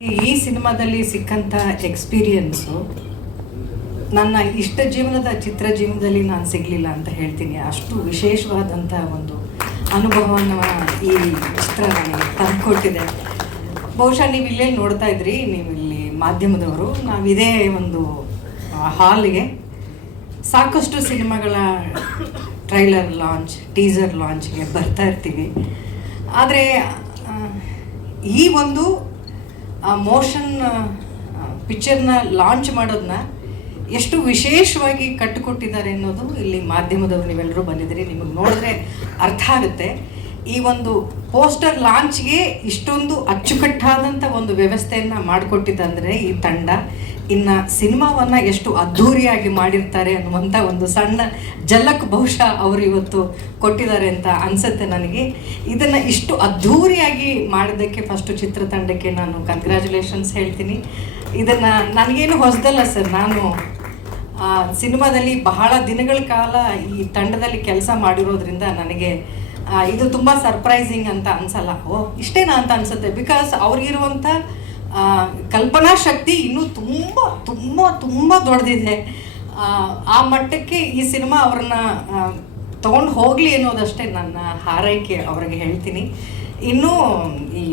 ಈ ಸಿನಿಮಾದಲ್ಲಿ ಸಿಕ್ಕಂಥ ಎಕ್ಸ್ಪೀರಿಯನ್ಸು ನನ್ನ ಇಷ್ಟ ಜೀವನದ ಚಿತ್ರ ಜೀವನದಲ್ಲಿ ನಾನು ಸಿಗಲಿಲ್ಲ ಅಂತ ಹೇಳ್ತೀನಿ. ಅಷ್ಟು ವಿಶೇಷವಾದಂಥ ಒಂದು ಅನುಭವವನ್ನು ಈ ಚಿತ್ರ ನನಗೆ ತಂದುಕೊಟ್ಟಿದೆ. ಬಹುಶಃ ನೀವು ಇಲ್ಲೇ ನೋಡ್ತಾ ಇದ್ರಿ, ನೀವು ಇಲ್ಲಿ ಮಾಧ್ಯಮದವರು, ನಾವಿದೇ ಒಂದು ಹಾಲ್ಗೆ ಸಾಕಷ್ಟು ಸಿನಿಮಾಗಳ ಟ್ರೈಲರ್ ಲಾಂಚ್, ಟೀಸರ್ ಲಾಂಚ್ಗೆ ಬರ್ತಾ ಇರ್ತೀವಿ. ಆದರೆ ಈ ಒಂದು ಮೋಷನ್ ಪಿಕ್ಚರ್ನ ಲಾಂಚ್ ಮಾಡೋದನ್ನ ಎಷ್ಟು ವಿಶೇಷವಾಗಿ ಕಟ್ಟಿಕೊಟ್ಟಿದ್ದಾರೆ ಅನ್ನೋದು ಇಲ್ಲಿ ಮಾಧ್ಯಮದವರು ನೀವೆಲ್ಲರೂ ಬಂದಿದ್ದೀರಿ, ನಿಮಗೆ ನೋಡಿದ್ರೆ ಅರ್ಥ ಆಗುತ್ತೆ. ಈ ಒಂದು ಪೋಸ್ಟರ್ ಲಾಂಚ್ಗೆ ಇಷ್ಟೊಂದು ಅಚ್ಚುಕಟ್ಟಾದಂಥ ಒಂದು ವ್ಯವಸ್ಥೆಯನ್ನು ಮಾಡಿಕೊಟ್ಟಿದ್ದಂದರೆ ಈ ತಂಡ ಇನ್ನು ಸಿನಿಮಾವನ್ನು ಎಷ್ಟು ಅದ್ಧೂರಿಯಾಗಿ ಮಾಡಿರ್ತಾರೆ ಅನ್ನುವಂಥ ಒಂದು ಸಣ್ಣ ಜಲಕ್ ಬಹುಶಃ ಅವರು ಇವತ್ತು ಕೊಟ್ಟಿದ್ದಾರೆ ಅಂತ ಅನಿಸುತ್ತೆ ನನಗೆ. ಇದನ್ನು ಇಷ್ಟು ಅದ್ಧೂರಿಯಾಗಿ ಮಾಡಿದ್ದಕ್ಕೆ ಫಸ್ಟು ಚಿತ್ರತಂಡಕ್ಕೆ ನಾನು ಕಂಗ್ರ್ಯಾಚುಲೇಷನ್ಸ್ ಹೇಳ್ತೀನಿ. ಇದನ್ನು ನನಗೇನು ಹೊಸದಲ್ಲ ಸರ್, ನಾನು ಸಿನಿಮಾದಲ್ಲಿ ಬಹಳ ದಿನಗಳ ಕಾಲ ಈ ತಂಡದಲ್ಲಿ ಕೆಲಸ ಮಾಡಿರೋದ್ರಿಂದ ನನಗೆ ಇದು ತುಂಬ ಸರ್ಪ್ರೈಸಿಂಗ್ ಅಂತ ಅನಿಸಲ್ಲ. ಇಷ್ಟೇನಾ ಅಂತ ಅನಿಸುತ್ತೆ. ಬಿಕಾಸ್ ಅವ್ರಿಗಿರುವಂಥ ಕಲ್ಪನಾ ಶಕ್ತಿ ಇನ್ನೂ ತುಂಬ ತುಂಬ ತುಂಬ ದೊಡ್ಡದಿದೆ. ಆ ಮಟ್ಟಕ್ಕೆ ಈ ಸಿನಿಮಾ ಅವ್ರನ್ನ ತೊಗೊಂಡು ಹೋಗಲಿ ಅನ್ನೋದಷ್ಟೇ ನನ್ನ ಹಾರೈಕೆ ಅವರಿಗೆ ಹೇಳ್ತೀನಿ. ಇನ್ನೂ ಈ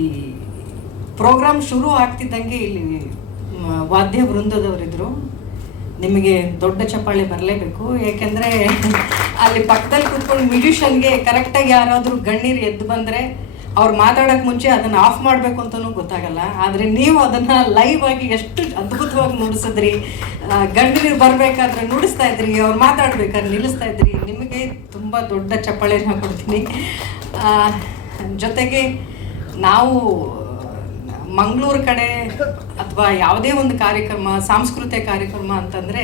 ಪ್ರೋಗ್ರಾಮ್ ಶುರು ಆಗ್ತಿದ್ದಂಗೆ ಇಲ್ಲಿ ವಾದ್ಯ ವೃಂದದವರಿದ್ದರು, ನಿಮಗೆ ದೊಡ್ಡ ಚಪ್ಪಾಳೆ ಬರಲೇಬೇಕು. ಏಕೆಂದರೆ ಅಲ್ಲಿ ಪಕ್ಕದಲ್ಲಿ ಕೂತ್ಕೊಂಡು ಮ್ಯೂಸಿಷನ್ಗೆ ಕರೆಕ್ಟಾಗಿ ಯಾರಾದರೂ ಗಣ್ಯರು ಎದ್ದು ಬಂದರೆ ಅವ್ರು ಮಾತಾಡೋಕ್ಕೆ ಮುಂಚೆ ಅದನ್ನು ಆಫ್ ಮಾಡಬೇಕು ಅಂತಲೂ ಗೊತ್ತಾಗಲ್ಲ. ಆದರೆ ನೀವು ಅದನ್ನು ಲೈವ್ ಆಗಿ ಎಷ್ಟು ಅದ್ಭುತವಾಗಿ ನುಡಿಸಿದ್ರಿ. ಗಣ್ಯರು ಬರಬೇಕಾದ್ರೆ ನುಡಿಸ್ತಾ ಇದ್ರಿ, ಅವ್ರು ಮಾತಾಡ್ಬೇಕಾದ್ರೆ ನಿಲ್ಲಿಸ್ತಾ ಇದ್ರಿ. ನಿಮಗೆ ತುಂಬ ದೊಡ್ಡ ಚಪ್ಪಾಳೆನ ಕೊಡ್ತೀನಿ. ಜೊತೆಗೆ ನಾವು ಮಂಗಳೂರು ಕಡೆ ಅಥವಾ ಯಾವುದೇ ಒಂದು ಕಾರ್ಯಕ್ರಮ, ಸಾಂಸ್ಕೃತಿಕ ಕಾರ್ಯಕ್ರಮ ಅಂತಂದರೆ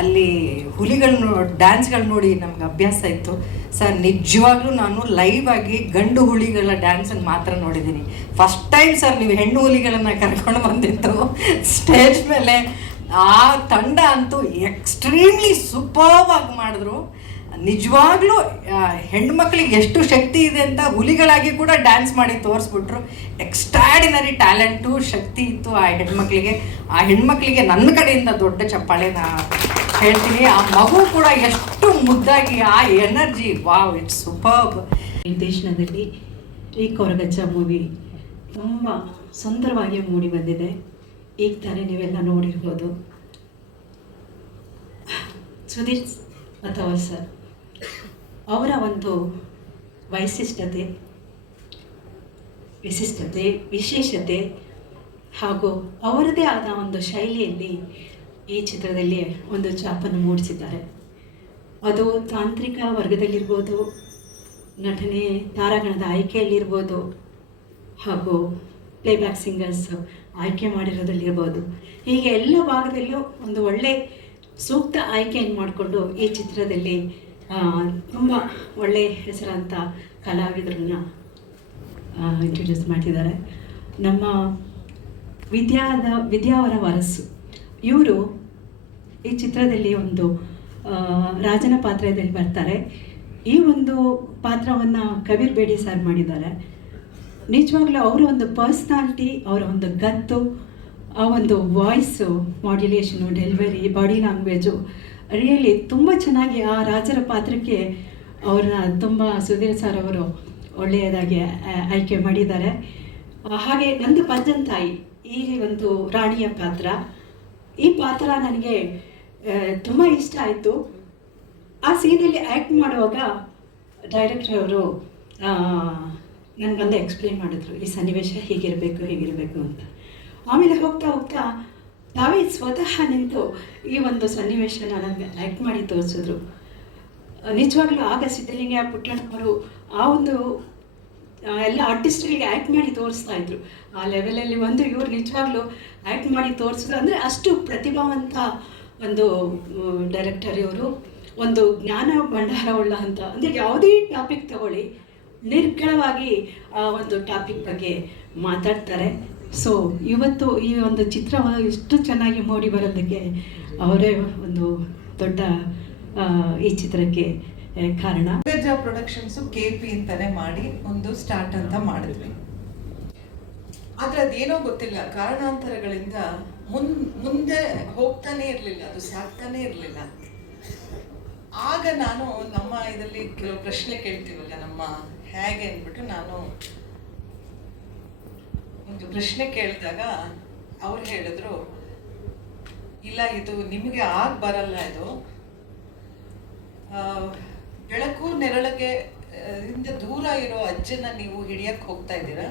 ಅಲ್ಲಿ ಹುಲಿಗಳನ್ನ ಡ್ಯಾನ್ಸ್ಗಳು ನೋಡಿ ನಮ್ಗೆ ಅಭ್ಯಾಸ ಇತ್ತು ಸರ್. ನಿಜವಾಗ್ಲೂ ನಾನು ಲೈವ್ ಆಗಿ ಗಂಡು ಹುಲಿಗಳ ಡ್ಯಾನ್ಸನ್ನು ಮಾತ್ರ ನೋಡಿದ್ದೀನಿ. ಫಸ್ಟ್ ಟೈಮ್ ಸರ್ ನೀವು ಹೆಣ್ಣು ಹುಲಿಗಳನ್ನು ಕರ್ಕೊಂಡು ಬಂದಿತ್ತು ಸ್ಟೇಜ್ ಮೇಲೆ. ಆ ತಂಡ ಅಂತೂ ಎಕ್ಸ್ಟ್ರೀಮ್ಲಿ ಸೂಪರ್ವಾಗಿ ಮಾಡಿದ್ರು. ನಿಜವಾಗ್ಲೂ ಹೆಣ್ಮಕ್ಳಿಗೆ ಎಷ್ಟು ಶಕ್ತಿ ಇದೆ ಅಂತ ಹುಲಿಗಳಾಗಿ ಕೂಡ ಡ್ಯಾನ್ಸ್ ಮಾಡಿ ತೋರಿಸ್ಬಿಟ್ರು. ಎಕ್ಸ್ಟ್ರಾಡಿನರಿ ಟ್ಯಾಲೆಂಟು, ಶಕ್ತಿ ಇತ್ತು ಆ ಹೆಣ್ಮಕ್ಳಿಗೆ. ಆ ಹೆಣ್ಮಕ್ಳಿಗೆ ನನ್ನ ಕಡೆಯಿಂದ ದೊಡ್ಡ ಚಪ್ಪಾಳೆನ ಹೇಳ್ತೀನಿ. ಆ ಮಗು ಕೂಡ ಎಷ್ಟು ಮುದ್ದಾಗಿ, ಆ ಎನರ್ಜಿ, ವಾವ್, ಇಟ್ಸ್ ಸೂಪರ್ಬ್. ನಿರ್ದೇಶನದಲ್ಲಿ ಈ ಕೊರಗಜ್ಜ ಮೂವಿ ತುಂಬ ಸುಂದರವಾಗಿ ಮೂಡಿ ಬಂದಿದೆ. ಈಗ ತಾನೇ ನೀವೆಲ್ಲ ನೋಡಿರ್ಬೋದು. ಸುಧೀರ್ ಅಥವಾ ಸರ್ ಅವರ ಒಂದು ವಿಶಿಷ್ಟತೆ, ವಿಶೇಷತೆ ಹಾಗೂ ಅವರದೇ ಆದ ಒಂದು ಶೈಲಿಯಲ್ಲಿ ಈ ಚಿತ್ರದಲ್ಲಿ ಒಂದು ಛಾಪನ್ನು ಮೂಡಿಸಿದ್ದಾರೆ. ಅದು ತಾಂತ್ರಿಕ ವರ್ಗದಲ್ಲಿರ್ಬೋದು, ನಟನೆ ತಾರಾಗಣದ ಆಯ್ಕೆಯಲ್ಲಿರ್ಬೋದು, ಹಾಗೂ ಪ್ಲೇಬ್ಯಾಕ್ ಸಿಂಗರ್ಸ್ ಆಯ್ಕೆ ಮಾಡಿರೋದ್ರಲ್ಲಿರ್ಬೋದು, ಹೀಗೆ ಎಲ್ಲ ಭಾಗದಲ್ಲೂ ಒಂದು ಒಳ್ಳೆ ಸೂಕ್ತ ಆಯ್ಕೆಯನ್ನು ಮಾಡಿಕೊಂಡು ಈ ಚಿತ್ರದಲ್ಲಿ ತುಂಬ ಒಳ್ಳೆಯ ಹೆಸರಂತ ಕಲಾವಿದರನ್ನ ಇಂಟ್ರೊಡ್ಯೂಸ್ ಮಾಡಿದ್ದಾರೆ. ನಮ್ಮ ವಿದ್ಯಾವರ ವರಸ್ಸು ಇವರು ಈ ಚಿತ್ರದಲ್ಲಿ ಒಂದು ರಾಜನ ಪಾತ್ರದಲ್ಲಿ ಬರ್ತಾರೆ. ಈ ಒಂದು ಪಾತ್ರವನ್ನು ಕಬೀರ್ ಬೇಡಿ ಸರ್ ಮಾಡಿದ್ದಾರೆ. ನಿಜವಾಗ್ಲೂ ಅವರ ಒಂದು ಪರ್ಸ್ನಾಲಿಟಿ, ಅವರ ಒಂದು ಗತ್ತು, ಆ ಒಂದು voice modulation, delivery, body language really ತುಂಬ ಚೆನ್ನಾಗಿ ಆ ರಾಜರ ಪಾತ್ರಕ್ಕೆ ಅವ್ರನ್ನ ತುಂಬ ಸುಧೀರ್ ಸರ್ ಅವರು ಒಳ್ಳೆಯದಾಗಿ ಆಯ್ಕೆ ಮಾಡಿದ್ದಾರೆ. ಹಾಗೆ ನಂದು ಪಂಜನ್ ತಾಯಿ, ಈ ಒಂದು ರಾಣಿಯ ಪಾತ್ರ, ಈ ಪಾತ್ರ ನನಗೆ ತುಂಬ ಇಷ್ಟ ಆಯಿತು. ಆ ಸೀನಲ್ಲಿ ಆ್ಯಕ್ಟ್ ಮಾಡುವಾಗ ಡೈರೆಕ್ಟರ್ ಅವರು ನನಗೊಂದು ಎಕ್ಸ್ಪ್ಲೇನ್ ಮಾಡಿದ್ರು, ಈ ಸನ್ನಿವೇಶ ಹೀಗಿರಬೇಕು ಅಂತ. ಆಮೇಲೆ ಹೋಗ್ತಾ ಹೋಗ್ತಾ ತಾವೇ ಸ್ವತಃ ನಿಂತು ಈ ಒಂದು ಸನ್ನಿವೇಶನ ನನಗೆ ಆ್ಯಕ್ಟ್ ಮಾಡಿ ತೋರಿಸಿದ್ರು. ನಿಜವಾಗ್ಲೂ ಆಗ ಸಿದ್ಧಲಿಂಗ ಪುಟ್ಟಣ್ಣವರು ಆ ಒಂದು ಎಲ್ಲ ಆರ್ಟಿಸ್ಟ್ಗಳಿಗೆ ಆ್ಯಕ್ಟ್ ಮಾಡಿ ತೋರಿಸ್ತಾ ಇದ್ರು. ಆ ಲೆವೆಲಲ್ಲಿ ಒಂದು ಇವರು ನಿಜವಾಗ್ಲೂ ಆ್ಯಕ್ಟ್ ಮಾಡಿ ತೋರಿಸಿದ್ರು. ಅಂದರೆ ಅಷ್ಟು ಪ್ರತಿಭಾವಂತ ಒಂದು ಡೈರೆಕ್ಟರ್ ಇವರು. ಒಂದು ಜ್ಞಾನ ಭಂಡಾರವುಳ್ಳ ಅಂತ, ಅಂದರೆ ಯಾವುದೇ ಟಾಪಿಕ್ ತಗೊಳ್ಳಿ ನಿರ್ಗಳವಾಗಿ ಆ ಒಂದು ಟಾಪಿಕ್ ಬಗ್ಗೆ ಮಾತಾಡ್ತಾರೆ. ಸೊ ಇವತ್ತು ಈ ಒಂದು ಚಿತ್ರ ಇಷ್ಟು ಚೆನ್ನಾಗಿ ಮೂಡಿ ಬರೋದಕ್ಕೆ ಅವರೇ ಒಂದು ದೊಡ್ಡ ಈ ಚಿತ್ರಕ್ಕೆ ಕಾರಣ. ಪ್ರೊಡಕ್ಷನ್ಸು KP ಅಂತಾನೆ ಮಾಡಿ ಒಂದು ಸ್ಟಾರ್ಟ್ ಅಂತ ಮಾಡಿದ್ವಿ. ಆದರೆ ಅದೇನೋ ಗೊತ್ತಿಲ್ಲ, ಕಾರಣಾಂತರಗಳಿಂದ ಮುಂದೆ ಹೋಗ್ತಾನೆ ಇರಲಿಲ್ಲ, ಅದು ಸಾಕ್ತಾನೆ ಇರಲಿಲ್ಲ. ಆಗ ನಾನು ನಮ್ಮ ಇದರಲ್ಲಿ ಕೆಲವು ಪ್ರಶ್ನೆ ಕೇಳ್ತೀವಲ್ಲ, ನಮ್ಮ ಹೇಗೆ ಅಂದ್ಬಿಟ್ಟು ನಾನು ಒಂದು ಪ್ರಶ್ನೆ ಕೇಳಿದಾಗ ಅವ್ರು ಹೇಳಿದ್ರು, ಇಲ್ಲ ಇದು ನಿಮಗೆ ಬರಲ್ಲ, ಇದು ಬೆಳಕು ನೆರಳಿಗೆ ಇಂದ ದೂರ ಇರೋ ಅಜ್ಜನ ನೀವು ಹಿಡಿಯಕ್ಕೆ ಹೋಗ್ತಾ ಇದ್ದೀರಾ,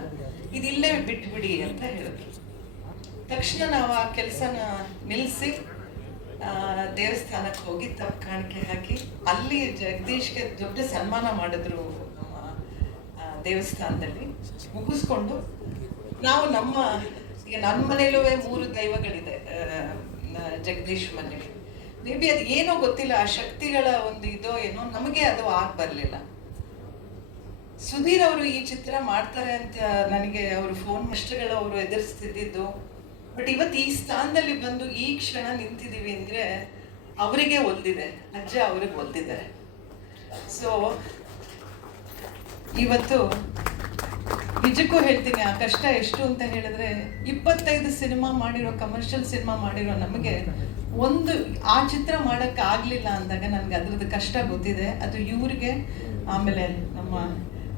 ಇದಿಲ್ಲೇ ಬಿಟ್ಬಿಡಿ ಅಂತ ಹೇಳಿದ್ರು. ತಕ್ಷಣ ನಾವು ಆ ಕೆಲಸನ ನಿಲ್ಲಿಸಿ ದೇವಸ್ಥಾನಕ್ಕೆ ಹೋಗಿ ತಪ್ಪು ಕಾಣಿಕೆ ಹಾಕಿ ಅಲ್ಲಿ ಜಗದೀಶ್ಗೆ ದೊಡ್ಡ ಸನ್ಮಾನ ಮಾಡಿದ್ರು ನಮ್ಮ ದೇವಸ್ಥಾನದಲ್ಲಿ. ಮುಗಿಸ್ಕೊಂಡು ನಾವು ಈಗ ನನ್ನ ಮನೇಲೂ 3 ದೈವಗಳಿದೆ, ಜಗದೀಶ್ ಮನೇಲಿ. ಮೇ ಬಿ ಅದು ಏನೋ ಗೊತ್ತಿಲ್ಲ, ಆ ಶಕ್ತಿಗಳ ಒಂದು ಇದೋ ಏನೋ, ನಮಗೆ ಅದು ಬರಲಿಲ್ಲ. ಸುಧೀರ್ ಅವರು ಈ ಚಿತ್ರ ಮಾಡ್ತಾರೆ ಅಂತ ನನಗೆ ಅವರು ಫೋನ್ ಕಷ್ಟಗಳು ಅವರು ಎದುರಿಸ್ತಿದ್ದು, ಬಟ್ ಇವತ್ತು ಈ ಸ್ಥಾನದಲ್ಲಿ ಬಂದು ಈ ಕ್ಷಣ ನಿಂತಿದ್ದೀವಿ ಅಂದರೆ ಅವರಿಗೆ ಒಲ್ದಿದೆ, ಅಜ್ಜ ಅವ್ರಿಗೆ ಒಲ್ದಿದ್ದಾರೆ. ಸೊ ಇವತ್ತು ನಿಜಕ್ಕೂ ಹೇಳ್ತೀನಿ, ಆ ಕಷ್ಟ ಎಷ್ಟು ಅಂತ ಹೇಳಿದ್ರೆ 25 ಸಿನಿಮಾ ಮಾಡಿರೋ, ಕಮರ್ಷಿಯಲ್ ಸಿನಿಮಾ ಮಾಡಿರೋ ನಮಗೆ ಆ ಚಿತ್ರ ಮಾಡೋಕ್ಕೆ ಆಗಲಿಲ್ಲ ಅಂದಾಗ ನನಗೆ ಅದ್ರದ್ದು ಕಷ್ಟ ಗೊತ್ತಿದೆ. ಅದು ಇವ್ರಿಗೆ, ಆಮೇಲೆ ನಮ್ಮ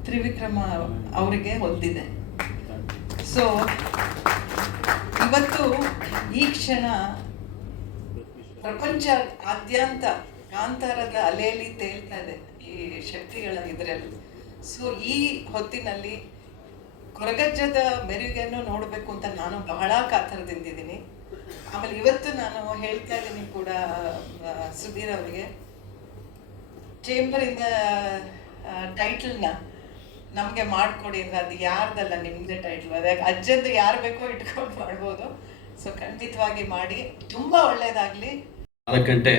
ತ್ರಿವಿಕ್ರಮ ಅವರಿಗೆ ಒಲ್ದಿದೆ. ಸೊ ಇವತ್ತು ಈ ಕ್ಷಣ ಪ್ರಪಂಚ ಆದ್ಯಂತ ಕಾಂತಾರದ ಅಲೆಯಲ್ಲಿ ತೇಲ್ತಾ ಇದೆ ಈ ಶಕ್ತಿಗಳ ಇದರಲ್ಲಿ. ಸೊ ಈ ಹೊತ್ತಿನಲ್ಲಿ ಕೊರಗಜ್ಜದ ಮೆರುಗನ್ನು ನೋಡಬೇಕು ಅಂತ ನಾನು ಬಹಳ ಕಾತರದಿಂದಿದ್ದೀನಿ. ಆಮೇಲೆ ಇವತ್ತು ನಾನು ಹೇಳ್ತಾ ಇದ್ದೀನಿ ಕೂಡ ಸುಧೀರ್ ಅವರಿಗೆ, ಚೇಂಬರಿಂದ ಟೈಟಲ್ನ ನಮಗೆ ಮಾಡಿಕೊಡಿ ಅಂದ್ರೆ ಅದು ಯಾರ್ದಲ್ಲ, ನಿಮ್ಮದೇ ಟೈಟ್ಲು. ಅದೇ ಅಜ್ಜಂದು ಯಾರು ಬೇಕೋ ಇಟ್ಕೊಂಡು ಮಾಡ್ಬೋದು. ಸೊ ಖಂಡಿತವಾಗಿ ಮಾಡಿ, ತುಂಬ ಒಳ್ಳೆಯದಾಗಲಿ. 4 ಗಂಟೆ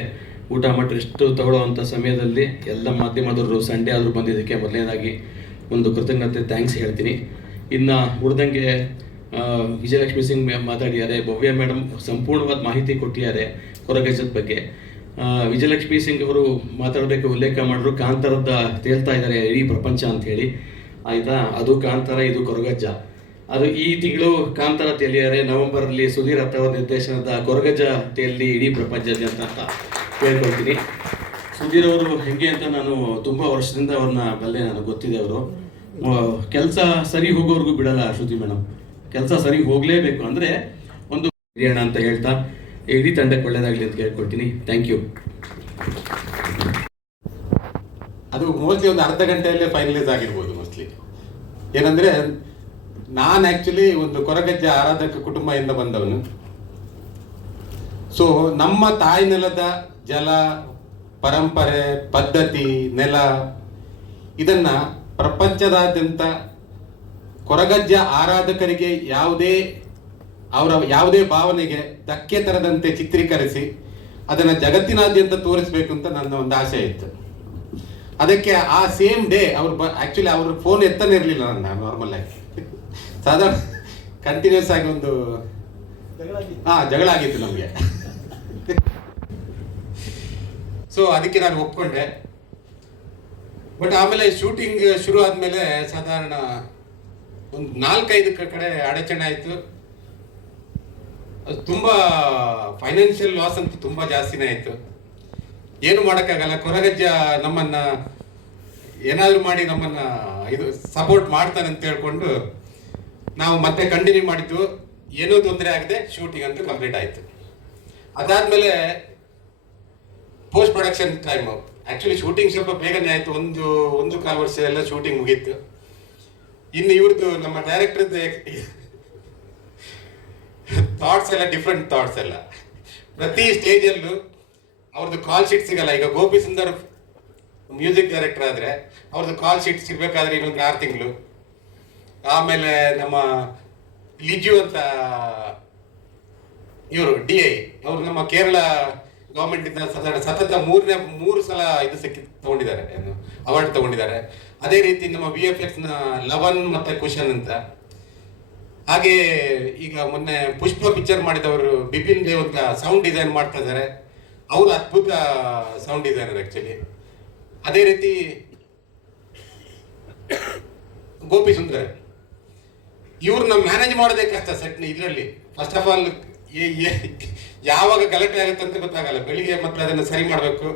ಊಟ ಮಾಡಿ ರೆಸ್ಟ್ ತಗೊಳ್ಳೋವಂಥ ಸಮಯದಲ್ಲಿ ಎಲ್ಲ ಮಾಧ್ಯಮದವರು ಸಂಡೇ ಆದರೂ ಬಂದಿದ್ದಕ್ಕೆ ಮೊದಲನೇದಾಗಿ ಒಂದು ಕೃತಜ್ಞತೆ, ಥ್ಯಾಂಕ್ಸ್ ಹೇಳ್ತೀನಿ. ಇನ್ನು ಉಳಿದಂಗೆ ವಿಜಯಲಕ್ಷ್ಮಿ ಸಿಂಗ್ ಮಾತಾಡಿದ್ದಾರೆ, ಭವ್ಯ ಮೇಡಮ್ ಸಂಪೂರ್ಣವಾದ ಮಾಹಿತಿ ಕೊಟ್ಟಿದ್ದಾರೆ ಕೊರಗಜ್ಜದ ಬಗ್ಗೆ. ವಿಜಯಲಕ್ಷ್ಮಿ ಸಿಂಗ್ ಅವರು ಮಾತಾಡೋದಕ್ಕೆ ಉಲ್ಲೇಖ ಮಾಡಿದ್ರು, ಕಾಂತಾರದ ತೇಲ್ತಾ ಇದ್ದಾರೆ ಇಡೀ ಪ್ರಪಂಚ ಅಂತ ಹೇಳಿ. ಆಯಿತಾ, ಅದು ಕಾಂತಾರ, ಇದು ಕೊರಗಜ್ಜ. ಅದು ಈ ತಿಂಗಳು ಕಾಂತಾರ ತೇಲಿದ್ದಾರೆ, ನವೆಂಬರಲ್ಲಿ ಸುಧೀರ್ ಅವರ ನಿರ್ದೇಶನದ ಕೊರಗಜ್ಜ ತೇಲಿ ಇಡೀ ಪ್ರಪಂಚದಾದ್ಯಂತ ಅಂತ ಕೇಳ್ಕೊಳ್ತೀನಿ. ಸುಧೀರ್ ಅವರು ಹೆಂಗೆ ಅಂತ ನಾನು ತುಂಬ ವರ್ಷದಿಂದ ಅವ್ರನ್ನ ಬಲ್ಲೆ, ನನಗೆ ಗೊತ್ತಿದೆ. ಅವರು ಕೆಲಸ ಸರಿ ಹೋಗೋವರೆಗೂ ಬಿಡಲ್ಲ ಶ್ರುತಿ ಮೇಡಮ್, ಕೆಲಸ ಸರಿ ಹೋಗಲೇಬೇಕು ಅಂದರೆ ಒಂದು ಹಿರಿಯಣ್ಣ ಅಂತ ಹೇಳ್ತಾ ಇಡೀ ತಂಡಕ್ಕೆ ಒಳ್ಳೇದಾಗಲಿ ಅಂತ ಕೇಳ್ಕೊಳ್ತೀನಿ. Thank you. ಅದು ಮೋಸ್ಟ್ಲಿ ಒಂದು ಅರ್ಧ ಗಂಟೆಯಲ್ಲೇ ಫೈನಲೈಸ್ ಆಗಿರ್ಬೋದು ಮೋಸ್ಟ್ಲಿ. ಏನಂದರೆ ನಾನು ಆ್ಯಕ್ಚುಲಿ ಒಂದು ಕೊರಗಜ್ಜ ಆರಾಧಕ ಕುಟುಂಬದಿಂದ ಬಂದವನು. ಸೊ ನಮ್ಮ ತಾಯಿ ನೆಲದ ಜಲ, ಪರಂಪರೆ, ಪದ್ಧತಿ, ನೆಲ, ಇದನ್ನು ಪ್ರಪಂಚದಾದ್ಯಂತ ಕೊರಗಜ್ಜ ಆರಾಧಕರಿಗೆ ಯಾವುದೇ ಭಾವನೆಗೆ ಧಕ್ಕೆ ತರದಂತೆ ಚಿತ್ರೀಕರಿಸಿ ಅದನ್ನು ಜಗತ್ತಿನಾದ್ಯಂತ ತೋರಿಸ್ಬೇಕು ಅಂತ ನನ್ನ ಒಂದು ಆಸೆ ಇತ್ತು. ಅದಕ್ಕೆ ಆ ಸೇಮ್ ಡೇ ಆ್ಯಕ್ಚುಲಿ ಅವ್ರ ಫೋನ್ ಎತ್ತನೇ ಇರಲಿಲ್ಲ. ನನ್ನ ನಾರ್ಮಲ್ ಆಗಿ ಸಾಧಾರಣ ಕಂಟಿನ್ಯೂಸ್ ಆಗಿ ಒಂದು ಜಗಳ ಆಗಿತ್ತು ನಮಗೆ. ಸೊ ಅದಕ್ಕೆ ನಾನು ಒಪ್ಕೊಂಡೆ. ಬಟ್ ಆಮೇಲೆ ಶೂಟಿಂಗ್ ಶುರು ಆದಮೇಲೆ ಸಾಧಾರಣ ಒಂದು 4-5 ಕಡೆ ಅಡಚಣೆ ಆಯಿತು. ಅದು ತುಂಬ ಫೈನಾನ್ಷಿಯಲ್ ಲಾಸ್ ಅಂತೂ ತುಂಬ ಜಾಸ್ತಿನೇ ಆಯಿತು. ಏನು ಮಾಡೋಕ್ಕಾಗಲ್ಲ. ಕೊರಗಜ್ಜ ನಮ್ಮನ್ನು ಏನಾದರೂ ಮಾಡಿ ನಮ್ಮನ್ನು ಇದು ಸಪೋರ್ಟ್ ಮಾಡ್ತಾನೆ ಅಂತ ಹೇಳ್ಕೊಂಡು ನಾವು ಮತ್ತೆ ಕಂಟಿನ್ಯೂ ಮಾಡಿದ್ದು. ಏನೂ ತೊಂದರೆ ಆಗದೆ ಶೂಟಿಂಗ್ ಅಂತೂ ಕಂಪ್ಲೀಟ್ ಆಯಿತು. ಅದಾದಮೇಲೆ post production time, actually shooting ಸ್ವಲ್ಪ ಬೇಗನೆ ಆಯಿತು. 1.25 ವರ್ಷ ಎಲ್ಲ ಶೂಟಿಂಗ್ ಮುಗೀತು. ಇನ್ನು ಇವ್ರದ್ದು ನಮ್ಮ ಡೈರೆಕ್ಟರ್ದು ಥಾಟ್ಸ್ ಎಲ್ಲ ಡಿಫ್ರೆಂಟ್ ಥಾಟ್ಸ್ ಎಲ್ಲ. ಪ್ರತಿ ಸ್ಟೇಜಲ್ಲೂ ಅವ್ರದ್ದು ಕಾಲ್ ಶೀಟ್ ಸಿಗಲ್ಲ. ಈಗ ಗೋಪಿ ಸುಂದರ್ ಮ್ಯೂಸಿಕ್ ಡೈರೆಕ್ಟರ್ ಆದರೆ ಅವ್ರದ್ದು ಕಾಲ್ ಶೀಟ್ ಸಿಗಬೇಕಾದ್ರೆ ಇನ್ನೊಂದು 6 ತಿಂಗಳು. ಆಮೇಲೆ ನಮ್ಮ ಲಿಜು ಅಂತ ಇವರು DI ಅವರು ನಮ್ಮ ಕೇರಳ ಗೌರ್ಮೆಂಟಿಂದ ಸತತ 3 ಸಲ ಇದು ತಗೊಂಡಿದ್ದಾರೆ, ಅವಾರ್ಡ್ ತಗೊಂಡಿದ್ದಾರೆ. ಅದೇ ರೀತಿ ನಮ್ಮ VFX ಲವನ್ ಮತ್ತು ಕುಶನ್ ಅಂತ. ಹಾಗೆ ಈಗ ಮೊನ್ನೆ ಪುಷ್ಪ ಪಿಕ್ಚರ್ ಮಾಡಿದವರು ಬಿಪಿನ್ ದೇವ್ ಅಂತ ಸೌಂಡ್ ಡಿಸೈನ್ ಮಾಡ್ತಾ ಇದ್ದಾರೆ. ಅವರು ಅದ್ಭುತ ಸೌಂಡ್ ಡಿಸೈನರ್ ಆ್ಯಕ್ಚುಲಿ. ಅದೇ ರೀತಿ ಗೋಪಿ ಸುಂದರ್ ಇವ್ರನ್ನ ಮ್ಯಾನೇಜ್ ಮಾಡೋದೇ ಕಷ್ಟ ಸೆಟ್ನ ಇದರಲ್ಲಿ. ಫಸ್ಟ್ ಆಫ್ ಆಲ್ ಯಾವಾಗ ಗಲಾಟೆ ಆಗುತ್ತೆ ಅಂತ ಗೊತ್ತಾಗಲ್ಲ. ಬೆಳಿಗ್ಗೆ ಮತ್ತೆ ಅದನ್ನು ಸರಿ ಮಾಡಬೇಕು.